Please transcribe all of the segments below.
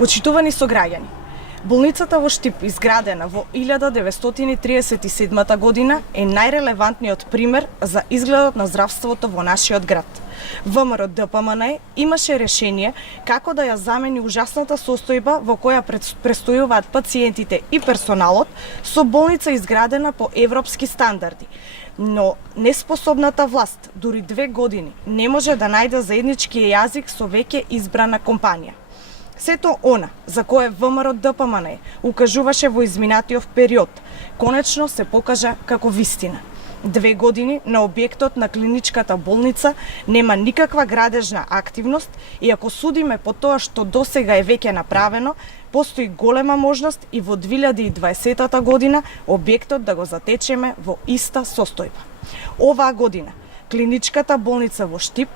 Почитувани сограѓани, болницата во Штип, изградена во 1937 година, е најрелевантниот пример за изгледот на здравството во нашиот град. ВМРО ДПМН имаше решение како да ја замени ужасната состојба во која престојуваат пациентите и персоналот со болница изградена по европски стандарди. Но неспособната власт дури 2 години не може да најде заеднички јазик со веќе избрана компанија. Сето она за кое ВМРО ДПМН укажуваше во изминатиот период, конечно се покажа како вистина. 2 години на објектот на клиничката болница нема никаква градежна активност и ако судиме по тоа што досега е веќе направено, постои голема можност и во 2020 година објектот да го затечеме во иста состојба. Оваа година клиничката болница во Штип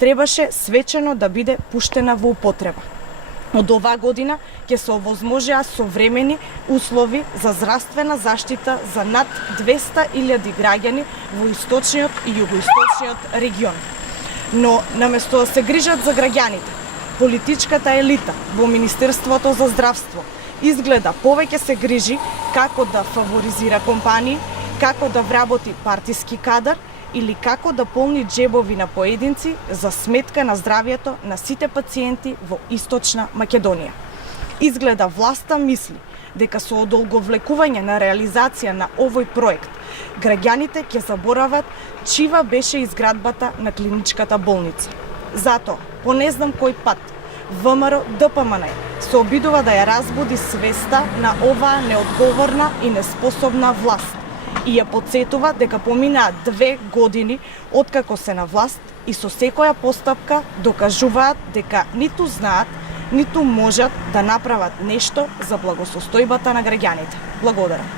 требаше свечено да биде пуштена во употреба. Од оваа година ќе се овозможеа современи услови за здравствена заштита за над 200.000 граѓани во источниот и југоисточниот регион. Но наместо да се грижат за граѓаните, политичката елита во Министерството за здравство изгледа повеќе се грижи како да фаворизира компании, како да вработи партиски кадар или како да полни джебови на поединци за сметка на здравјето на сите пациенти во Источна Македонија. Изгледа власта мисли дека со одолговлекување на реализација на овој проект, граѓаните ќе заборават чива беше изградбата на клиничката болница. Затоа, по не знам кој пат, ВМРО ДПМН се обидува да ја разбуди свеста на оваа неодговорна и неспособна власт и ја подсетува дека поминаа 2 години откако се на власт и со секоја постапка докажуваат дека ниту знаат, ниту можат да направат нешто за благосостојбата на граѓаните. Благодарам.